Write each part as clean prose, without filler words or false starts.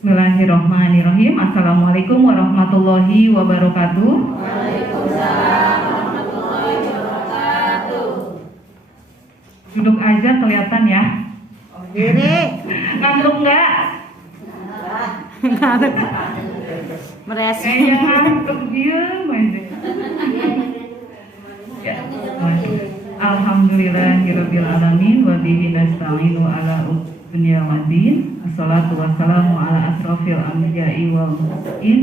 Bismillahirrahmanirrahim. Assalamualaikum warahmatullahi wabarakatuh. Waalaikumsalam warahmatullahi wabarakatuh. Duduk aja kelihatan ya. Diri. Ngantuk nggak? Meresi. Kayaknya ngantuk diem aja. Ya. Alhamdulillahirabbil alamin wa bihi nasta'inu ala dunya waddin. Assalatu wassalamu ala asrofil anbiya'i wal mursalin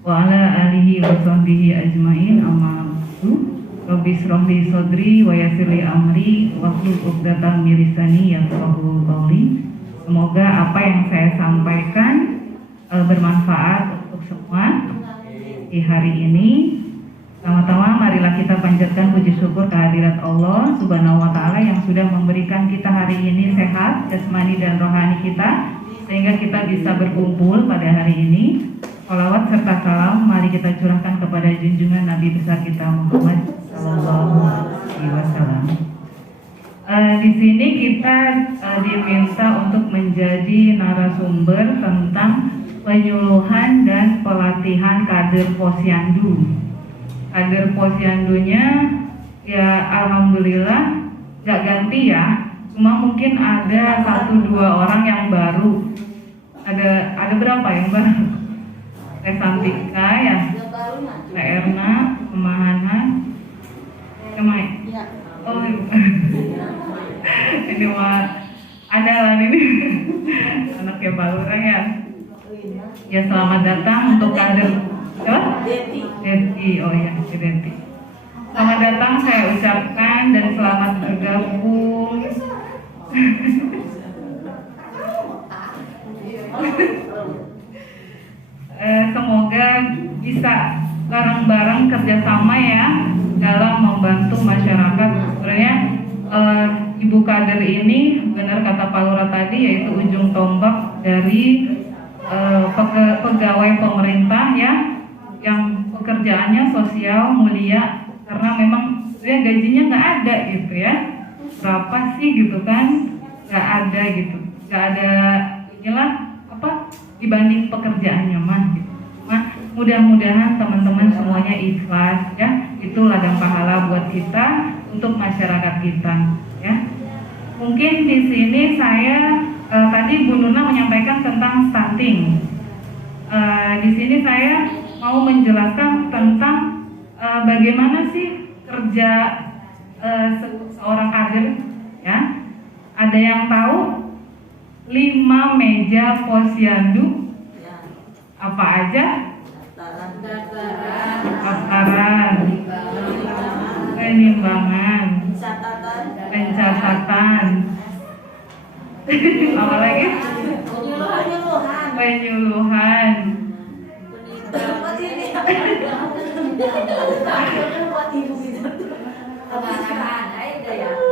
wa ala alihi wa sahbihi ajmain. Amma ba'du. Rabbi shrah li sadri wa yassir li amri wahlul 'uqdatam min lisani yafqahu qawli. Semoga apa yang saya sampaikan bermanfaat untuk semua di hari ini. Pertama-tama marilah kita panjatkan puji syukur kehadirat Allah Subhanahu wa taala yang sudah memberikan kita hari ini sehat jasmani dan rohani kita sehingga kita bisa berkumpul pada hari ini. Shalawat serta salam mari kita curahkan kepada junjungan Nabi besar kita Muhammad sallallahu alaihi wasallam. Di sini kita diminta untuk menjadi narasumber tentang penyuluhan dan pelatihan kader posyandu. Kader posyandunya ya alhamdulillah gak ganti ya, cuma mungkin ada 1-2 orang yang baru. Ada berapa yang baru? Teh Santika ya, Teh Erna, Pemahanan, Kemai. Oh, ini mah andalan ini anaknya Balura ya. Ya selamat datang untuk kader. Deti, oh ya, Deti. Selamat datang saya ucapkan dan selamat bergabung. Semoga bisa bareng-bareng kerjasama ya dalam membantu masyarakat. Sebenarnya Ibu Kader ini benar kata Pak Lurah tadi yaitu ujung tombak dari pegawai pemerintah ya, yang pekerjaannya sosial mulia karena memang ya gajinya nggak ada gitu ya, berapa sih gitu kan, nggak ada gitu, nggak ada inilah apa dibanding pekerjaannya mah gitu. Nah, mudah-mudahan teman-teman semuanya ikhlas ya, itu ladang pahala buat kita untuk masyarakat kita ya. Mungkin di sini saya tadi Bu Nuna menyampaikan tentang stunting. Di sini saya mau menjelaskan tentang bagaimana sih kerja seorang kader ya. Ada yang tahu 5 meja posyandu apa aja? Daftaran, penimbangan, pencatatan, apa lagi? Penyuluhan.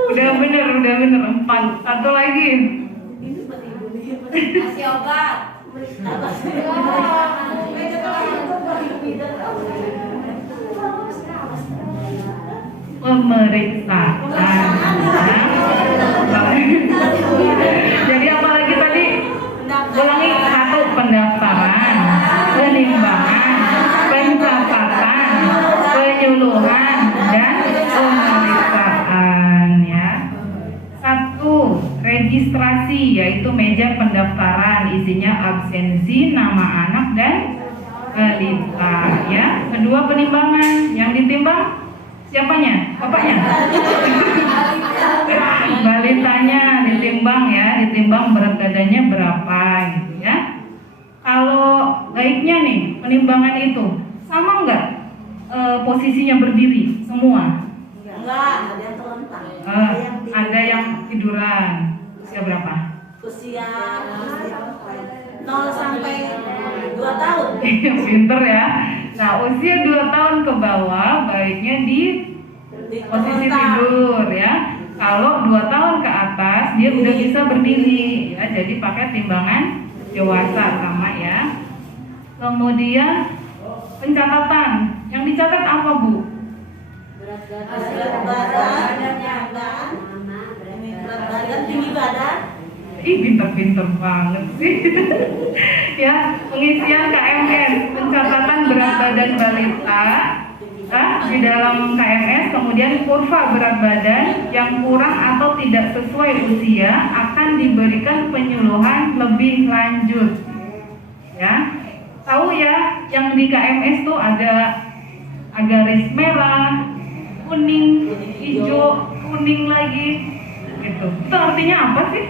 Udah bener 4. Satu lagi. Kasih obat. Pemeriksaan. Jadi apa lagi tadi? Ulangi. 1. Pendaftaran, penimbangan, pencatatan, penyuluhan, dan pemeriksaan ya. 1. Registrasi yaitu meja pendaftaran, isinya absensi, nama anak dan balita ya. 2. Penimbangan, yang ditimbang siapanya? Bapaknya? Balitanya ditimbang ya, ditimbang berat badannya berapa gitu ya. Kalau baiknya nih penimbangan itu sama nggak posisinya berdiri semua? Enggak, ada yang terlentang. Ada yang tiduran. Usia berapa? Usia 0 sampai 2 tahun. Pinter ya. Nah, usia 2 tahun ke bawah baiknya di posisi tidur ya. Kalau 2 tahun ke atas dia udah bisa berdiri ya. Jadi pakai timbangan dewasa sama ya. Kemudian pencatatan. Yang dicatat apa, Bu? Berat badan, tinggi badan. Ih, pinter-pinter banget sih. Ya, pengisian KMS, pencatatan berat badan balita di dalam KMS, kemudian kurva berat badan yang kurang atau tidak sesuai usia akan diberikan penyuluhan lebih lanjut. Ya, tahu ya, yang di KMS tuh ada garis merah, kuning, hijau, kuning lagi, gitu. Itu artinya apa sih?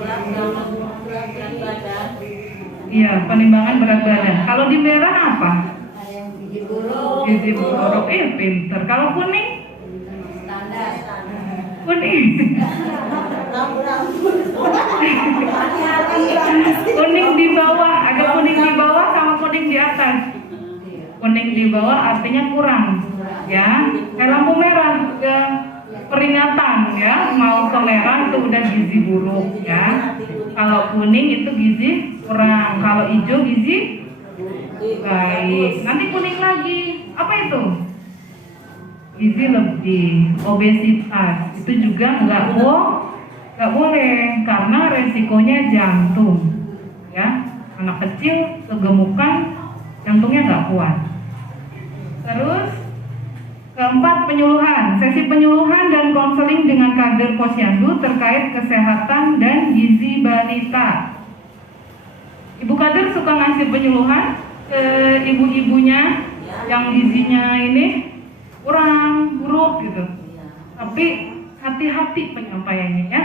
berat badan. Iya, penimbangan berat badan. Kalau di merah apa? Gizi buruk. Gizi buruk. Pinter. Kalau kuning? Standar. Kuning. Hati-hati. Kuning di bawah. Ada kuning di bawah sama kuning di atas. Kuning di bawah artinya kurang. Ya. Kayak lampu merah. Ya. Peringatan ya. Mau toleran itu udah gizi buruk ya. Kalau kuning itu gizi kurang. Kalau hijau gizi baik. Nanti kuning lagi. Apa itu? Gizi lebih. Obesitas. Itu juga nggak boleh karena resikonya jantung. Ya, anak kecil kegemukan, jantungnya nggak kuat. Terus keempat, penyuluhan. Sesi penyuluhan dan konseling dengan kader posyandu terkait kesehatan dan gizi balita. Ibu kader suka ngasih penyuluhan ke ibu-ibunya yang gizinya ini kurang buruk gitu. Tapi hati-hati penyampaiannya ya.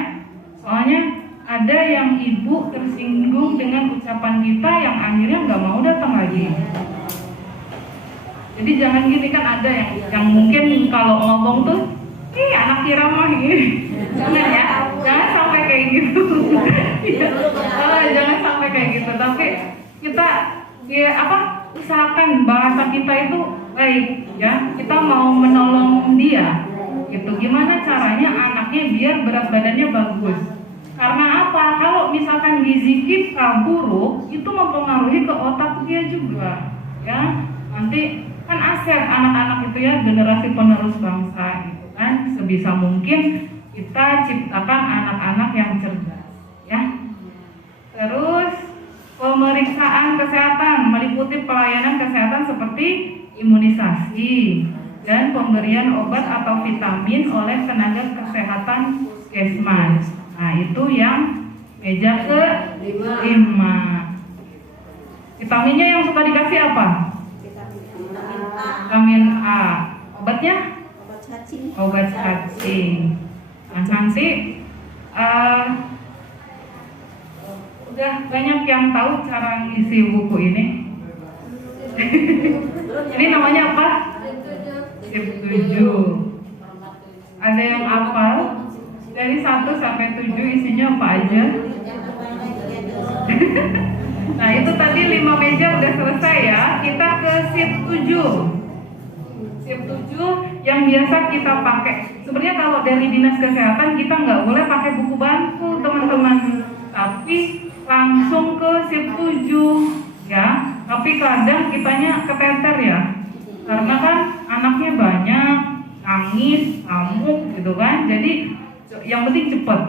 Soalnya ada yang ibu tersinggung dengan ucapan kita yang akhirnya nggak mau datang lagi. Jadi jangan gini, kan ada yang mungkin kalau ngomong tuh, anak kira mah gini. Jangan ya, jangan sampai kayak gitu. Jangan sampai kayak gitu. Tapi kita usahakan bahasa kita itu baik ya. Kita mau menolong dia. Gitu. Gimana caranya anaknya biar berat badannya bagus? Karena apa? Kalau misalkan gizi kita buruk, itu mempengaruhi ke otak dia juga. Ya, nanti kan aset anak-anak itu ya, generasi penerus bangsa gitu kan. Sebisa mungkin kita ciptakan anak-anak yang cerdas ya. Terus pemeriksaan kesehatan meliputi pelayanan kesehatan seperti imunisasi dan pemberian obat atau vitamin oleh tenaga kesehatan puskesmas. Nah, itu yang meja ke-5. Vitaminnya yang suka dikasih apa? Vitamin A. Obatnya? Obat cacing. Nah, nanti udah banyak yang tahu cara ngisi buku ini. Ini namanya apa? Sip 7. Ada yang hafal? Dari 1 sampai 7 isinya apa aja? Nah, itu tadi 5 meja udah selesai ya. Kita ke sip 7. Sip 7 yang biasa kita pakai. Sebenarnya kalau dari dinas kesehatan kita nggak boleh pakai buku bantu teman-teman, tapi langsung ke sip 7 ya. Tapi kadang kitanya keteter ya, karena kan anaknya banyak, nangis, ngamuk gitu kan. Jadi yang penting cepet.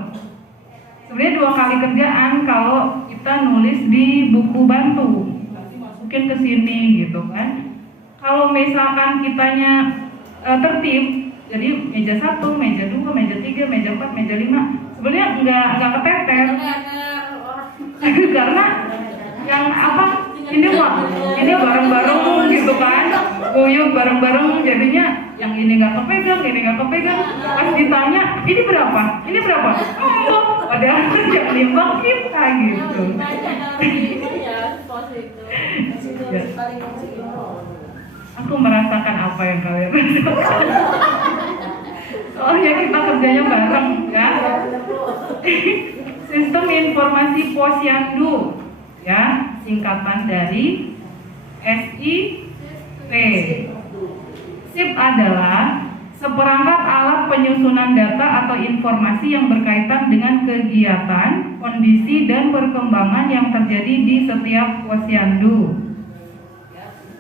Sebenarnya 2 kali kerjaan kalau kita nulis di buku bantu, masukin ke sini gitu kan. Kalau misalkan kitanya tertib, jadi meja 1, meja 2, meja 3, meja 4, meja 5, sebenarnya nggak keteter. Karena yang ini bareng-bareng gitu kan, guyup bareng-bareng, jadinya yang ini nggak kepegang, ini nggak kepegang. Pas ditanya, ini berapa? Ini berapa? Oh, padahal yang nimbang kita gitu. Ya. Aku merasakan apa yang kalian rasakan. Soalnya kita kerjanya bareng ya. Sistem informasi posyandu ya, singkatan dari SIP. SIP adalah seperangkat alat penyusunan data atau informasi yang berkaitan dengan kegiatan, kondisi, dan perkembangan yang terjadi di setiap posyandu.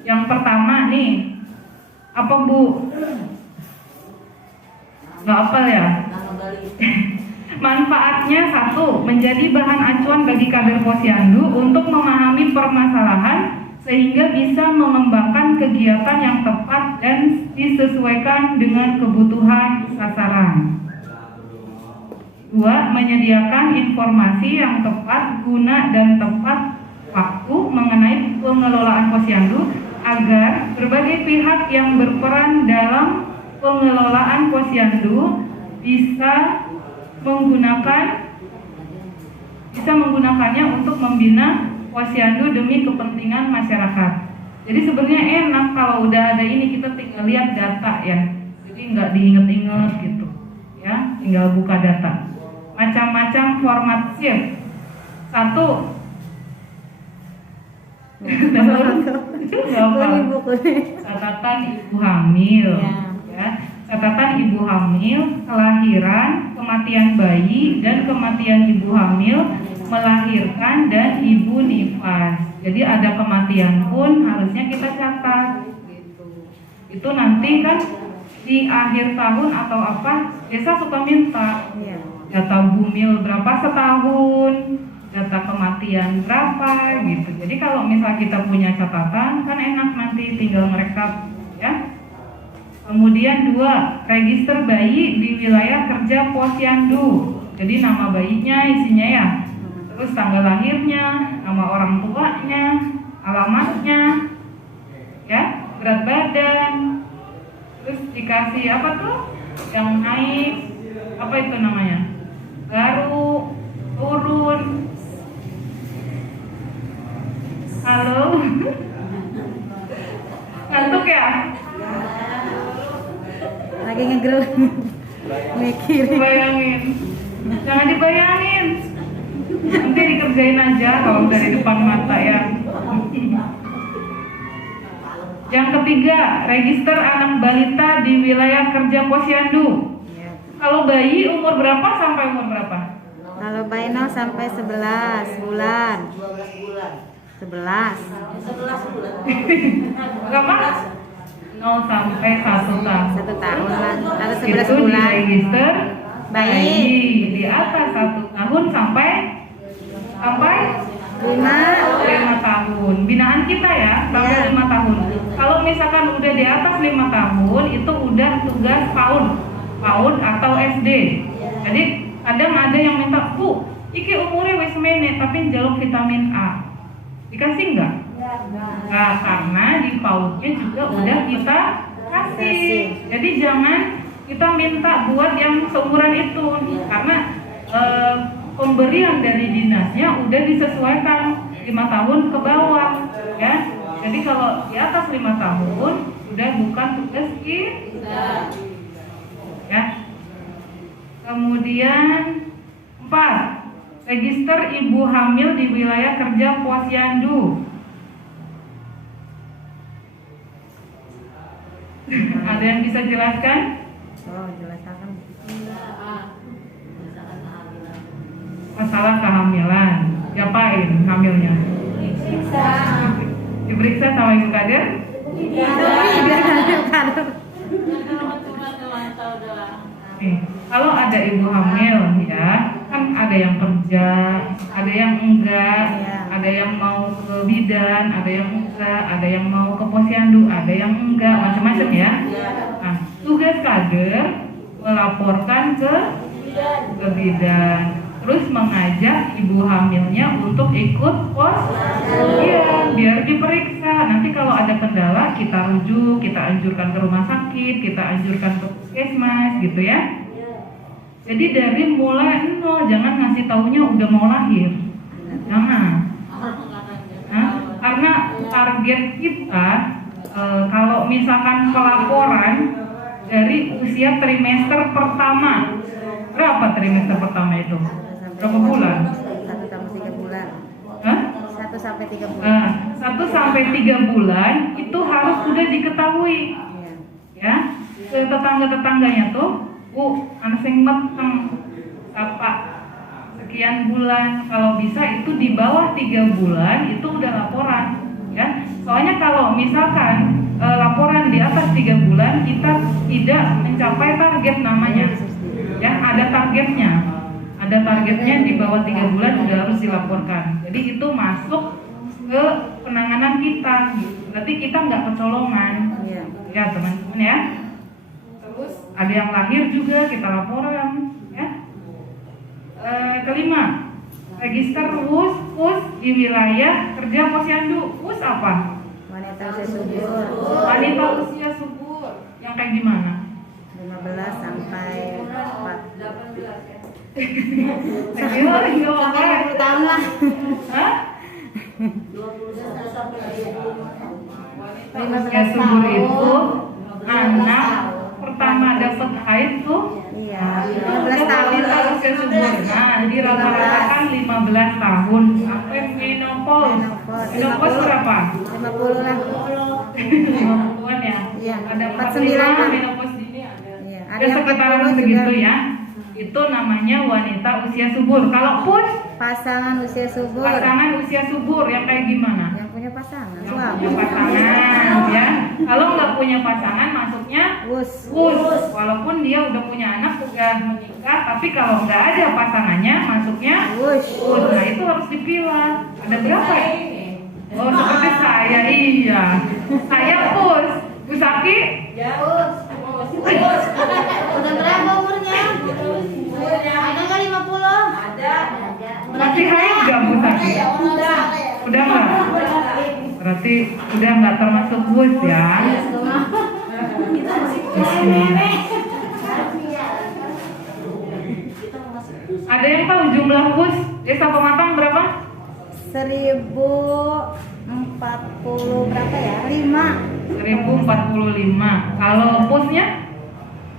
Yang pertama nih, apa Bu? Nggak hafal ya? Manfaatnya satu, menjadi bahan acuan bagi kader posyandu untuk memahami permasalahan sehingga bisa mengembangkan kegiatan yang tepat dan disesuaikan dengan kebutuhan sasaran. Dua, menyediakan informasi yang tepat, guna dan tepat waktu mengenai pengelolaan posyandu agar berbagai pihak yang berperan dalam pengelolaan posyandu bisa menggunakannya untuk membina posyandu demi kepentingan masyarakat. Jadi sebenarnya enak kalau udah ada ini kita tinggal lihat data ya. Jadi nggak diinget-inget gitu ya, tinggal buka data. Macam-macam format sheet. Satu. Itu catatan ibu hamil ya. Catatan ibu hamil, kelahiran, kematian bayi, dan kematian ibu hamil, melahirkan, dan ibu nifas. Jadi ada kematian pun harusnya kita catat. Itu nanti kan di akhir tahun atau apa, desa suka minta data bumil berapa setahun, data kematian berapa gitu. Jadi kalau misal kita punya catatan kan enak nanti tinggal merekap ya. Kemudian dua, register bayi di wilayah kerja posyandu. Jadi nama bayinya isinya ya, terus tanggal lahirnya, nama orang tuanya, alamatnya, ya, berat badan, terus dikasih apa tuh, yang naik, apa itu namanya, baru, turun. Halo, ngantuk ya? Lagi ngegrel mikir. Bayangin, jangan dibayangin, nanti dikerjain aja kalau dari depan mata ya. Yang ketiga, register anak balita di wilayah kerja posyandu. Kalau bayi umur berapa sampai umur berapa? Kalau bayi 0 sampai 11 bulan. 11 bulan. Berapa? 0 sampai 1 tahun. 1 tahun lah. Kalau 11 Itu bulan. diregister Bayi. di atas 1 tahun sampai 5 tahun. Binaan kita ya sampai 5 tahun. Kalau misalkan udah di atas 5 tahun itu udah tugas PAUD atau SD. Jadi kadang ada yang minta, "Bu, iki umurnya wis mene tapi njaluk vitamin A." Dikasih enggak? Enggak, karena di PAUD-nya juga udah kita kasih. Jadi jangan kita minta buat yang seumuran itu karena pemberian dari dinasnya udah disesuaikan 5 tahun ke bawah ya. Jadi kalau di atas 5 tahun sudah bukan tugas kita ya. Kemudian 4, register ibu hamil di wilayah kerja posyandu. Ada yang bisa jelaskan? Oh, jelaskan. Masalah kehamilan. Diapain hamilnya? Diperiksa sama ibu kader? Nih, kalau ada ibu hamil ya, kan ada yang kerja, ada yang enggak, ada yang mau ke bidan, ada yang enggak, ada yang mau ke posyandu, ada yang enggak, macam-macam ya. Nah, tugas kader melaporkan ke bidan, terus mengajak ibu hamilnya untuk ikut posyandu, biar diperiksa. Nanti kalau ada kendala kita rujuk, kita anjurkan ke rumah sakit, kita anjurkan ke puskesmas gitu ya. Jadi dari mulai nol, jangan ngasih taunya udah mau lahir, jangan. Nah, karena target kita kalau misalkan pelaporan dari usia trimester pertama, berapa trimester pertama itu? Berapa bulan? 1 sampai 3 bulan. Hah? 1 sampai 3 bulan. Nah, 1 sampai 3 bulan itu harus sudah diketahui ya ke tetangga-tetangganya tuh, anak sing meteng apa sekian bulan, kalau bisa itu di bawah 3 bulan itu udah laporan ya. Soalnya kalau misalkan laporan di atas 3 bulan kita tidak mencapai target namanya ya, ada targetnya. ada targetnya di bawah 3 bulan sudah harus dilaporkan. Jadi itu masuk ke penanganan kita. Berarti kita nggak kecolongan. Iya. Ya teman-teman ya. Terus ada yang lahir juga kita laporan. Ya. Kelima, register WUS di wilayah kerja posyandu. WUS apa? Wanita usia subur. Wanita usia subur. Yang kayak gimana? 15 sampai 4. Sampai 20 tahun lah. Hah? 20 sampai Usia subur itu anak pertama dapat haid tuh Iya, 15 tahun. wanita usia subur. Nah, jadi rata-rata kan 15 tahun sampai menopause. Menopause berapa? 50 lah. 50-an ya. Iya, Ada 49 lah. 45 menopause dini ada. Iya, Ada sekitaran 40 segitu juga. ya. Itu namanya wanita usia subur. Kalau PUS, Pasangan usia subur. pasangan usia subur yang kayak gimana? Yang punya pasangan, Yang suami. punya pasangan ya. Kalau nggak punya pasangan masuknya Wus. WUS. Walaupun dia udah punya anak, udah menikah, tapi kalau nggak ada pasangannya masuknya Wus. WUS. Nah itu harus dipilah. Ada berapa? Oh seperti saya, iya. Saya PUS. Bu Saki? Udah berapa umurnya? Ada nggak 50? Masih haid nggak Bu Saki? Udah nggak? Berarti udah nggak termasuk WUS ya? Ada yang tahu jumlah WUS Desa Pematang berapa? 1040 berapa ya? 5. 1045. Kalau PUS-nya?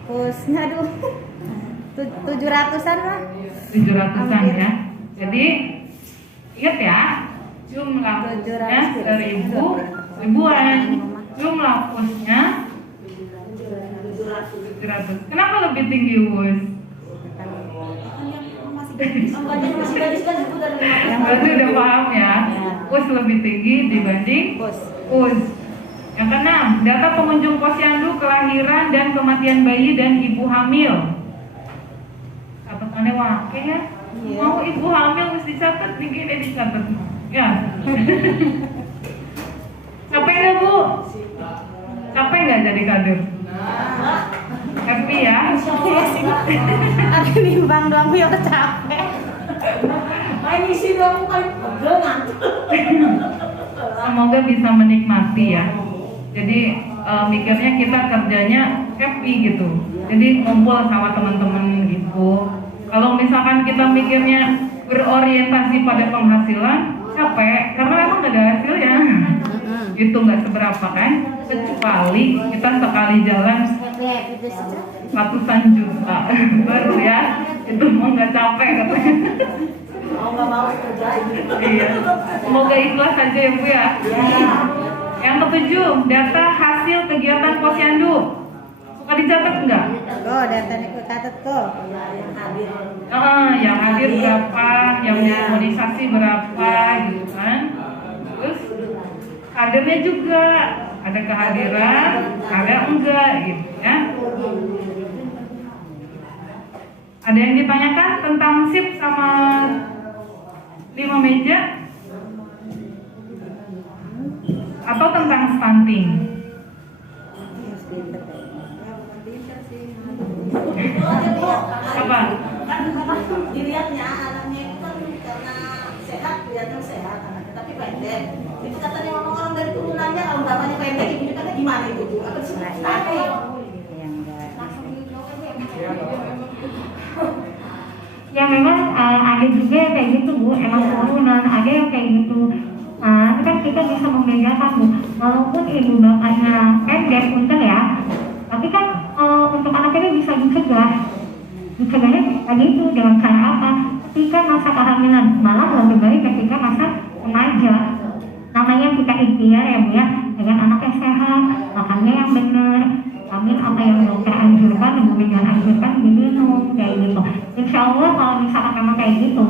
Pusnya aduh. 700-an lah. 700-an ya. Jadi ingat ya, jumlah PUS-nya 1000-an. Jumlah PUS-nya 700. Kenapa lebih tinggi WUS? Berarti udah paham ya. PUS lebih tinggi dibanding Pus. PUS. Yang keenam, data pengunjung posyandu kelahiran dan kematian bayi dan ibu hamil. Catatannya wakil ya. Iya. Mau ibu hamil mesti dicatat, nih gini dicatat. Ya. Capek nggak Bu? Capek nggak jadi kader? Happy ya? Ada nimbang doang ya capek. Ini sih kamu kan pegangan. Semoga bisa menikmati ya. Jadi mikirnya kita kerjanya happy gitu. Jadi ngumpul sama teman-teman gitu. Kalau misalkan kita mikirnya berorientasi pada penghasilan, capek karena memang nggak ada hasilnya. Itu nggak seberapa kan? Kecuali kita sekali jalan ratusan juta baru ya. Itu mau nggak capek katanya. Mau nggak mau kerjain. Iya. Semoga ikhlas saja ya Bu ya. Yang ketujuh, data hasil kegiatan posyandu. Suka dicatat enggak? Kok datanya ku catat kok. Yang hadir. Yang hadir berapa, yang imunisasi berapa gitu kan. Terus kadernya juga ada kehadiran, ada enggak gitu ya. Ada yang ditanyakan tentang SIP sama 5 meja? Atau tentang stunting? Apa? Kan dilihatnya anaknya itu kan karena sehat, kelihatan sehat anaknya, tapi pendek. Itu katanya ngomong orang dari turunannya kalau bapaknya pendek, ibunya kan gimana itu? Apa sih? Yang enggak. Ya memang ada juga yang kayak gitu Bu, emang turunan ada yang kayak gitu. Nah, kan kita bisa membedakan Bu, walaupun ibu bapaknya pendek punten ya, tapi kan untuk anak ini bisa dicegah. Dicegahnya tadi itu dengan cara apa? Ketika masa kehamilan, malah lebih baik ketika masa remaja. Namanya kita ikhtiar ya Bu ya, dengan anak yang sehat, makannya yang benar, amin apa yang dokter anjurkan, ibu dengan anjurkan diminum kayak gitu. Insya Allah kalau misalkan memang kayak gitu,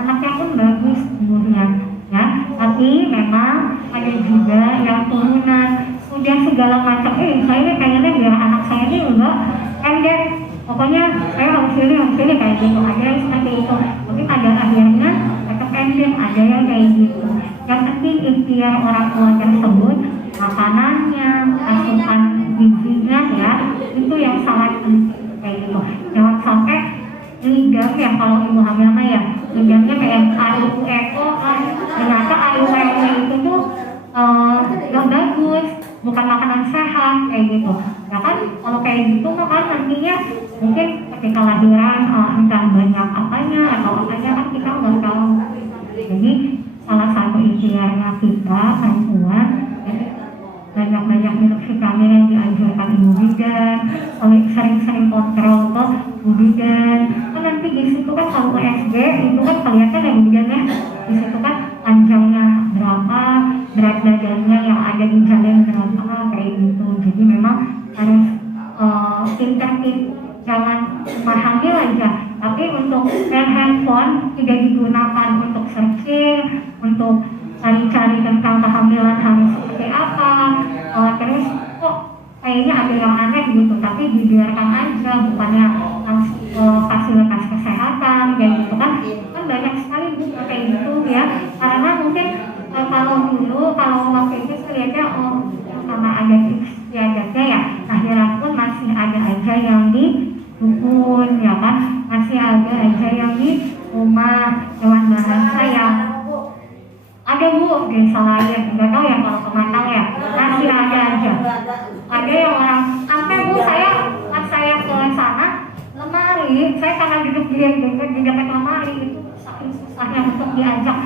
anaknya pun bagus umurnya, ya. Tapi memang ada juga yang turunan, udah segala macam. Saya kayaknya biar anak saya ini enggak pendek, pokoknya saya harus ini kayak gitu, ada yang seperti itu. Tapi pada akhirnya tetap ending, ada yang kayak gitu. Yang penting ikhtiar orang tua tersebut, makanannya, asupan gizinya ya, itu yang sangat penting kayak gitu. Jangan sampai lidang ya, kalau ibu hamil mah ya lidangnya kayak ayu eko kan, ternyata ayu eko itu tuh gak bagus, bukan makanan sehat kayak gitu. Ya kan kalau kayak gitu mah kan nantinya mungkin ketika lahiran entah banyak apanya atau apanya kan kita nggak tahu. Jadi salah satu ikhtiarnya kita perempuan banyak-banyak minum vitamin yang dianjurkan ibu bidan, sering-sering kontrol ke ibu bidan. Kan nanti di situ kan kalau USG itu kan kelihatan ya ibu bidan ya, di situ kan panjangnya berapa, berat badannya yang ada di jalan berapa kayak gitu. Jadi memang harus pintar-pintar, jangan cuma hamil aja, tapi untuk handphone tidak digunakan untuk searching, untuk cari-cari tentang kehamilan harus seperti apa, terus kok kayaknya ada yang aneh gitu, tapi dibiarkan aja, bukannya fasilitas kesehatan kayak gitu kan banyak sekali bu kayak gitu ya. Karena mungkin kalau waktu itu saya lihatnya sama ada istiadatnya ya, akhirat pun masih ada aja yang di dukun ya kan, masih ada aja yang di rumah hewan bahasa yang ada bu desa lain, nggak tahu ya kalau Pematang ya, masih ada aja. Ada yang orang sampai bu pas saya ke sana lemari, saya karena duduk di dekat lemari itu saking susahnya untuk diajak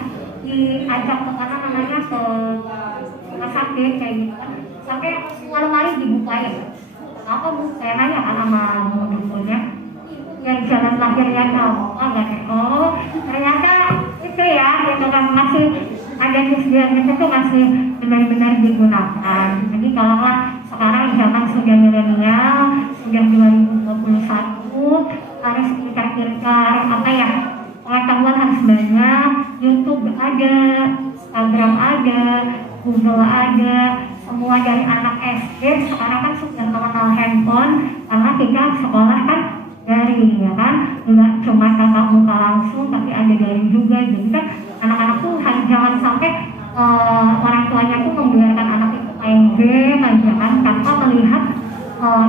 ke mana namanya ke rumah sakit kayak gitu kan, sampai semua lemari dibukain. Kenapa bu? Saya nanya kan sama dukunnya, yang jalan lahirnya ternyata itu ya gitu kan, masih ada disediakan itu masih benar-benar digunakan. Jadi kalau sekarang zaman sudah milenial, sudah 2021, harus pintar-pintar apa ya, pengetahuan harus banyak. YouTube ada, Instagram ada, Google ada, semua dari anak SD sekarang kan sudah mengenal handphone karena kita sekolah kan daring ya kan, nggak cuma tatap muka langsung tapi ada daring juga. Jadi kan anak-anak tuh jangan sampai orang tuanya tuh membiarkan anak itu main game aja kan, tanpa melihat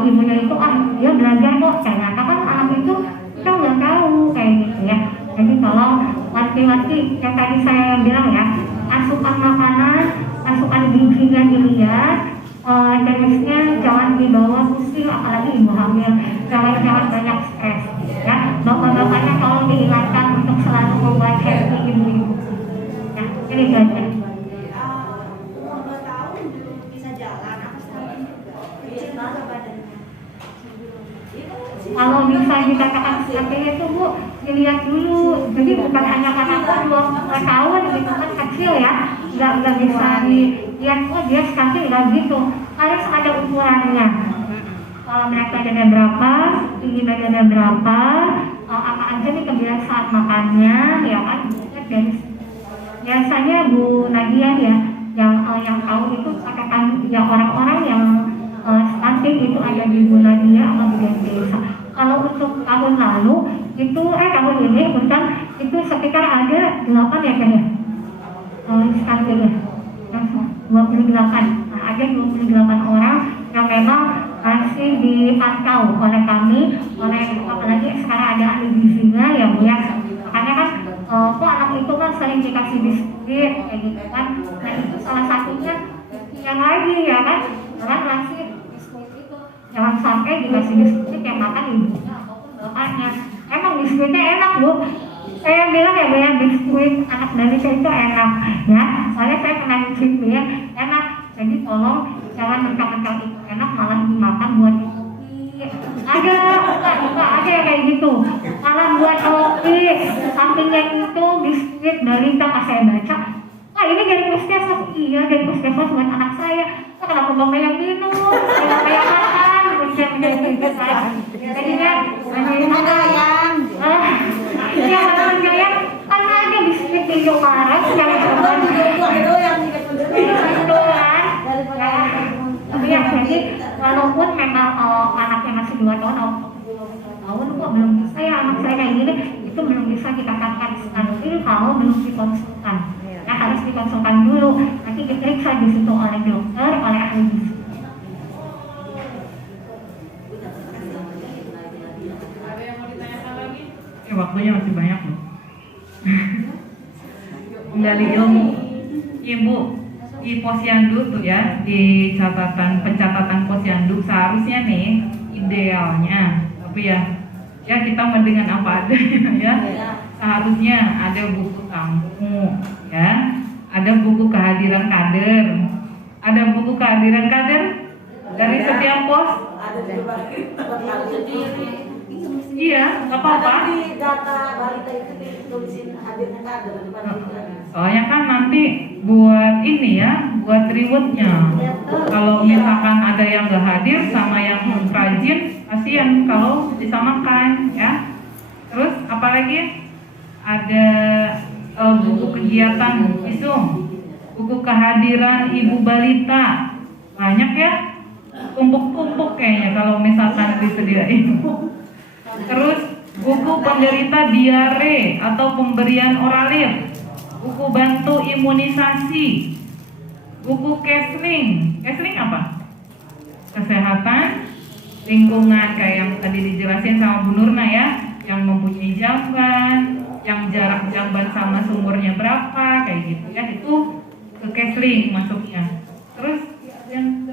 ibunya itu dia belajar kok, ternyata kan anak itu kita nggak tahu kayak gitu ya. Jadi kalau laki-laki yang tadi saya bilang ya, asupan makanan, asupan gizinya dilihat, terusnya jangan dibawa pusing, apalagi ibu hamil, jangan banyak stres ya. Bapak-bapaknya tolong diingatkan untuk selalu membuat happy ibu-ibu. Nah, ini belajar. Umur 2 tahun belum bisa jalan, apa setahun juga? Kecil banget badannya. Kalau bisa dikatakan seperti itu bu, dilihat dulu. Jadi bukan hanya karena umur 2 tahun gitu kan kecil ya, nggak bisa dilihat dia sekali nggak gitu, harus ada ukurannya. Kalau mereka badannya berapa, tinggi badannya berapa, apa aja nih kebiasaan makannya ya kan. Dan biasanya Bu Nadia ya yang tahu itu katakan ya orang-orang yang stunting itu ada di Bu Nadia sama di desa. Kalau untuk tahun lalu itu tahun ini bukan itu sekitar ada 8 ya kan ya stuntingnya 28. Nah, ada 28 orang yang memang masih dipantau oleh kami, oleh apalagi sekarang ada ahli gizinya ya Bu ya. Makanya kan kok anak itu kan sering dikasih biskuit kayak gitu kan. Nah itu salah satunya yang lagi ya kan, jangan ngasih biskuit itu, jangan sampai dikasih biskuit yang makan ibunya ataupun bapaknya. Emang biskuitnya enak Bu, saya bilang ya Bu ya, biskuit anak balita itu enak ya, soalnya saya pernah nyicip ya, enak. Jadi tolong jangan mentang-mentang itu enak malah dimakan buat kopi. Ada yang kayak gitu, malah buat kopi. Sampingnya itu biskuit balita, pas saya baca, ini dari puskesmas. Iya dari puskesmas buat anak saya. Kenapa bapak yang minum, kenapa yang makan, bener-bener gitu kan. Jadinya Ada ayam. Iya bener ya, karena ada biskuit Indomaret yang coba Itu yang tiga Iya, jadi walaupun memang anaknya masih 2 tahun atau 10 tahun kok belum bisa ya anak saya kayak gini, itu belum bisa kita katakan kalau belum dikonsultan. Ya harus dikonsultan dulu, nanti diperiksa di situ oleh dokter, oleh ahli gizi. Ada yang mau ditanyakan lagi? Waktunya masih banyak loh. Menggali ilmu. Ibu di posyandu tuh ya, di pencatatan posyandu seharusnya nih idealnya, tapi ya kita mendengar apa adanya ya. Seharusnya ada buku tamu ya, ada buku kehadiran kader, ada buku kehadiran kader dari setiap pos. Ada juga sendiri. Iya, nggak apa-apa. Ada di data balita itu ditulisin hadirnya kader di balita. Soalnya kan nanti buat ini ya, buat rewardnya. Kalau misalkan ada yang nggak hadir sama yang rajin, kasihan kalau disamakan ya. Terus apalagi ada buku kegiatan visum, buku kehadiran ibu balita, banyak ya, tumpuk-tumpuk kayaknya kalau misalkan disediain. Terus buku penderita diare atau pemberian oralir, buku bantu imunisasi, buku counseling. Counseling apa? Kesehatan, lingkungan kayak yang tadi dijelasin sama Bu Nurna ya, yang mempunyai jamban, yang jarak jamban sama sumurnya berapa, kayak gitu ya, itu ke counseling masuknya. Terus yang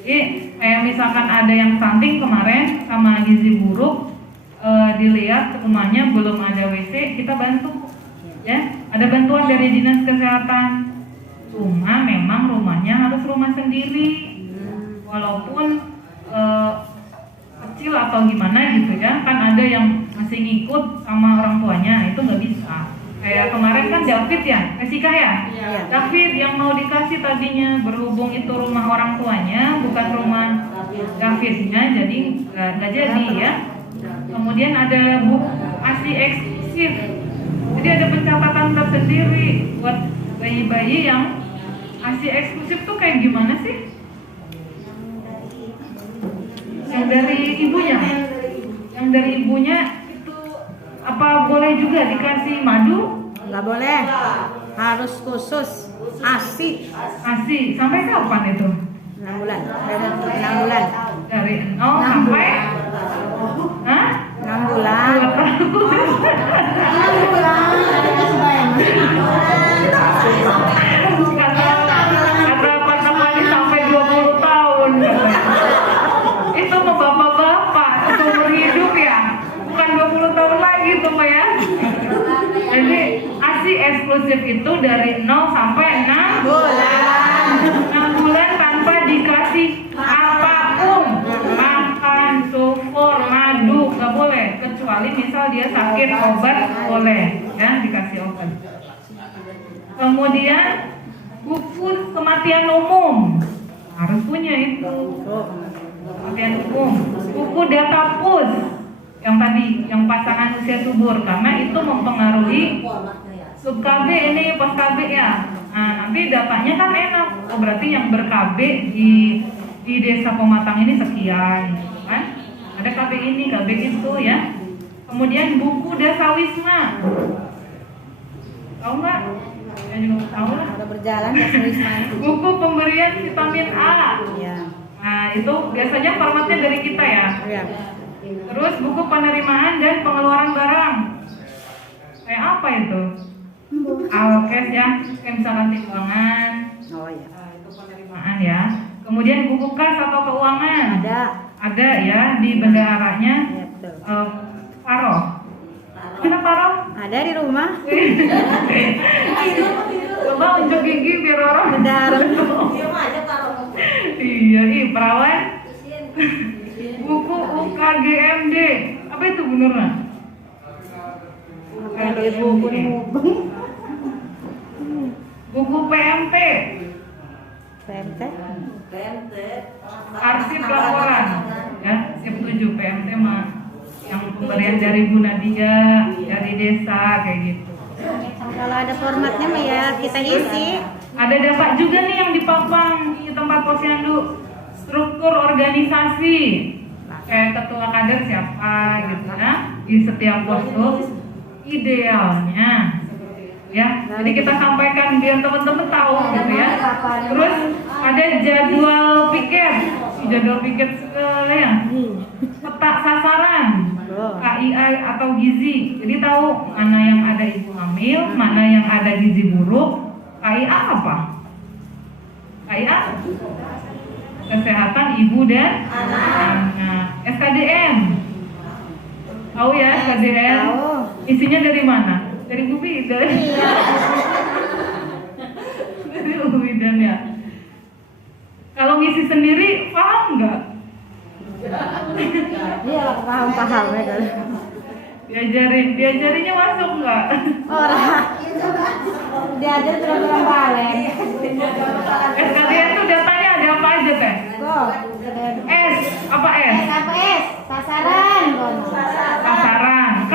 jadi kayak misalkan ada yang stunting kemarin sama gizi buruk, dilihat rumahnya belum ada WC, kita bantu ya, ada bantuan dari dinas kesehatan. Cuma memang rumahnya harus rumah sendiri, walaupun kecil atau gimana gitu ya, kan ada yang masih ngikut sama orang tuanya, itu nggak bisa. Kayak kemarin kan David ya, Jessica ya? Iya. David yang mau dikasih tadinya, berhubung itu rumah orang tuanya, bukan rumah Davidnya, jadi nggak jadi ya. Kemudian ada buku ASI eksklusif, jadi ada pencatatan tersendiri buat bayi-bayi yang ASI eksklusif tuh kayak gimana sih? Yang dari ibunya? Yang dari ibunya itu apa boleh juga dikasih madu? Nggak boleh, harus khusus ASI ASI sampai kapan itu? 6 bulan, dari 6 bulan, Dari 0 sampai 6 bulan. 2 tahun. Kata Pak Wali sampai 20 tahun katanya. Itu mau bapak-bapak seumur hidup ya, bukan 20 tahun lagi tuh Pak ya. Jadi ASI eksklusif itu dari 0 sampai 6 bulan. 6 bulan tanpa dikasih apapun, makan, sufor, madu nggak boleh, kecuali misal dia sakit obat boleh ya dikasih obat. Kemudian buku kematian umum harus punya itu, kematian umum. Buku data pus yang tadi, yang pasangan usia subur, karena itu mempengaruhi sub KB ini, pos KB ya. Nah, nanti datanya kan enak. Oh, berarti yang ber-KB di desa Pematang ini sekian, gitu kan? Ada KB ini, KB itu ya. Kemudian buku Dasawisma, tahu nggak? Saya juga tahu lah. Udah berjalan ya Wisma. Buku pemberian vitamin A. Iya. Nah, itu biasanya formatnya dari kita ya. Iya. Terus buku penerimaan dan pengeluaran barang. Kayak apa itu? Alkes ya, kayak misalkan timbangan. Oh iya. Itu penerimaan ya. Kemudian buku kas atau keuangan. Ada ya di bendaharanya. Iya betul. Paroh. Mana Paroh? Ada di rumah. Coba unjuk gigi biar orang Benar. Diam aja kalau Iya, perawat. Buku UKGMD. Apa itu bener nah? UKGMD. Buku PMT. PMT. PMT. Arsip laporan. Ya, siap 7 PMT mah yang pemberian dari Bu Nadia, dari desa kayak gitu. Kalau ada formatnya mah ya kita isi. Ada data juga nih yang dipapang di tempat posyandu, struktur organisasi, kayak ketua kader siapa gitu ya, di setiap posko idealnya. Ya, jadi kita sampaikan biar teman-teman tahu gitu ya. Terus ada jadwal piket, segala ya. Peta sasaran, KIA atau gizi. Jadi tahu mana yang ada ibu hamil, mana yang ada gizi buruk. KIA apa? KIA kesehatan ibu dan anak. SKDN. Tahu ya SKDN? Tahu. Isinya dari mana? Dari Bu Bidan. Dari Bu Bidan ya. Kalau ngisi sendiri paham nggak? Iya, paham ya kan. Diajarinya masuk nggak? Orang diajar terus balik. SKDN itu datanya ada apa aja teh? S, apa S? KPS, sasaran. Sasaran. K,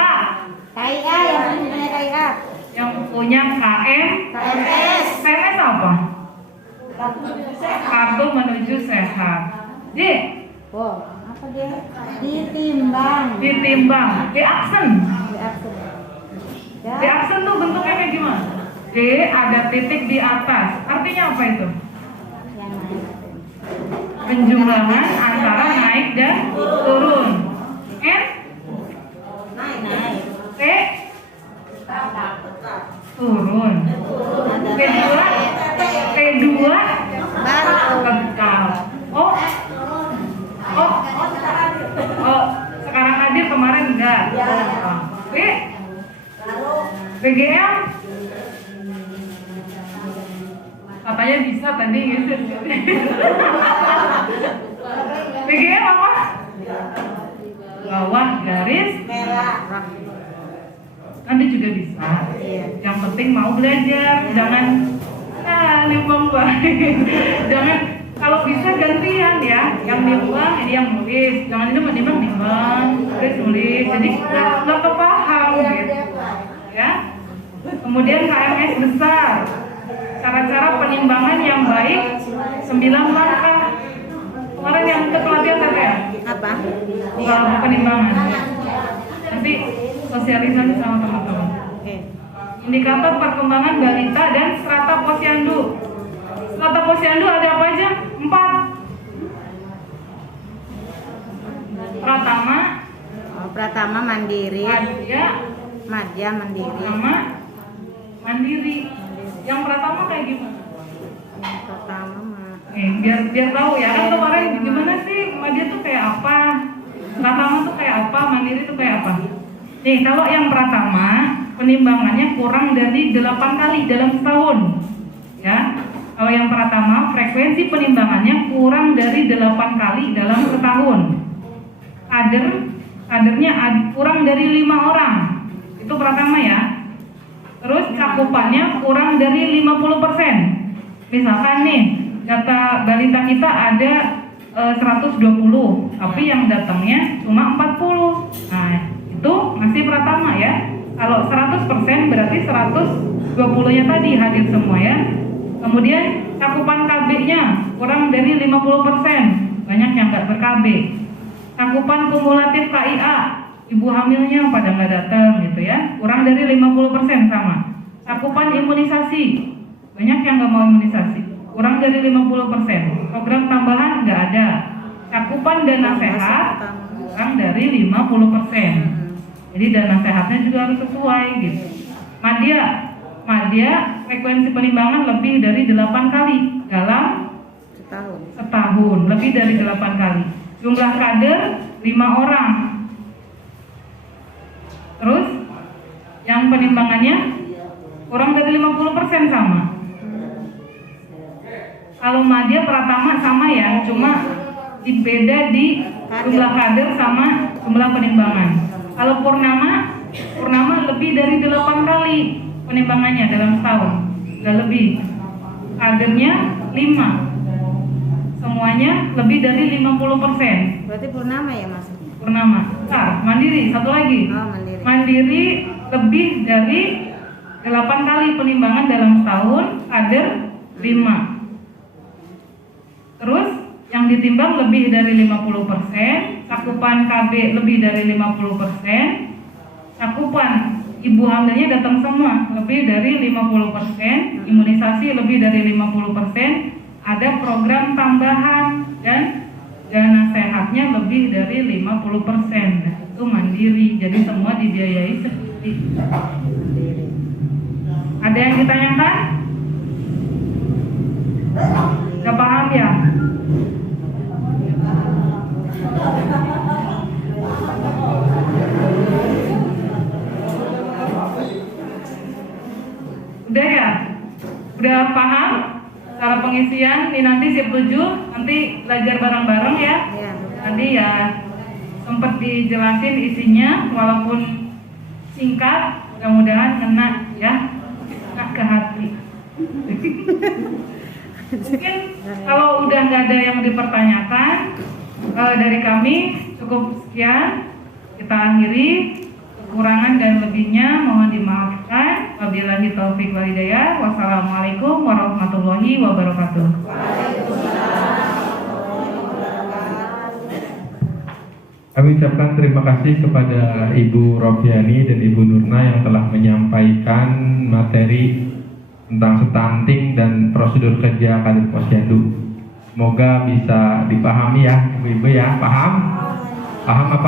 KIA yang punya KIA. yang punya KM. KMS. KMS apa? Kartu menuju sehat. J, Wow, apa dia? Ditimbang. ditimbang. D, aksen. Diakses. D, aksen tuh bentuknya kayak gimana? D, ada titik di atas. Artinya apa itu? Yang naik. Penjumlahan antara naik dan turun. N, Naik. T, turun. P2, P2 Baru. kekal. Oh, sekarang hadir, kemarin enggak. B, BGM katanya bisa tadi gitu. BGM apa? Bawah garis merah. nanti juga bisa. Yang penting mau belajar, jangan nimbang baik. Jangan, kalau bisa gantian ya, yang nimbang ini yang nulis, jangan itu nimbang nulis, jadi nggak kepaham gitu ya. Kemudian KMS besar, cara-cara penimbangan yang baik, 9 langkah. Kemarin yang kita pelatihan apa ya? Apa? Penimbangan. Nanti sosialisasi sama teman-teman. Oke. Indikator perkembangan balita dan strata posyandu. Strata posyandu ada apa aja? 4. Pratama, Pratama mandiri. Madya mandiri. Pratama, mandiri. Yang Pratama kayak gimana? Yang pertama Biar tahu ya, kan kemarin gimana sih Madya tuh kayak apa, Pratama tuh kayak apa, mandiri tuh kayak apa. Nih, kalau yang Pratama penimbangannya kurang dari 8 kali dalam setahun ya. Kalau yang Pratama frekuensi penimbangannya kurang dari 8 kali dalam setahun. Kadernya kurang dari 5 orang, itu Pratama ya. Terus cakupannya kurang dari 50%. Misalkan nih data balita kita ada 120, tapi yang datangnya cuma 40. Nah, itu masih Pratama ya. Kalau 100% berarti 120-nya tadi hadir semua ya. Kemudian cakupan KB-nya kurang dari 50%, banyak yang nggak ber-KB. Cakupan kumulatif KIA, ibu hamilnya pada nggak datang gitu ya, kurang dari 50% sama. Cakupan imunisasi, banyak yang nggak mau imunisasi, kurang dari 50%. Program tambahan nggak ada. Cakupan dana sehat kurang dari 50%. Jadi dana sehatnya juga harus sesuai gitu. Madya frekuensi penimbangan lebih dari 8 kali dalam setahun, lebih dari 8 kali. Jumlah kader 5 orang. Terus yang penimbangannya kurang dari 50% sama. Kalau Madya Pratama sama ya, cuma beda di jumlah kader sama jumlah penimbangan. Kalau Purnama lebih dari 8 kali penimbangannya dalam setahun, udah lebih. Kadernya 5, semuanya lebih dari 50%. Berarti Purnama ya maksudnya? Purnama. Nah, mandiri, satu lagi. Oh, mandiri. Mandiri lebih dari 8 kali penimbangan dalam setahun, kader 5. Terus yang ditimbang lebih dari 50%, cakupan KB lebih dari 50%, cakupan ibu hamilnya datang semua lebih dari 50%, imunisasi lebih dari 50%, ada program tambahan dan dana sehatnya lebih dari 50%. Nah, itu mandiri, jadi semua dibiayai sendiri. Ada yang ditanyakan? Gak paham ya? Udah ya? Udah paham cara pengisian? Ini nanti sip 7 nanti belajar bareng-bareng ya. Iya. Tadi ya sempat dijelasin isinya walaupun singkat, mudah-mudahan ngena ya, ngena ke hati. Mungkin kalau udah nggak ada yang dipertanyakan dari kami cukup sekian, kita akhiri. Kekurangan dan lebihnya mohon dimaafkan. Wabillahi taufiq wal hidayah. Wassalamualaikum warahmatullahi wabarakatuh. Kami ucapkan terima kasih kepada Ibu Rofiani dan Ibu Nurna yang telah menyampaikan materi tentang stunting dan prosedur kerja Kadin Posyandu. Semoga bisa dipahami ya Ibu-ibu ya. Paham? Paham apa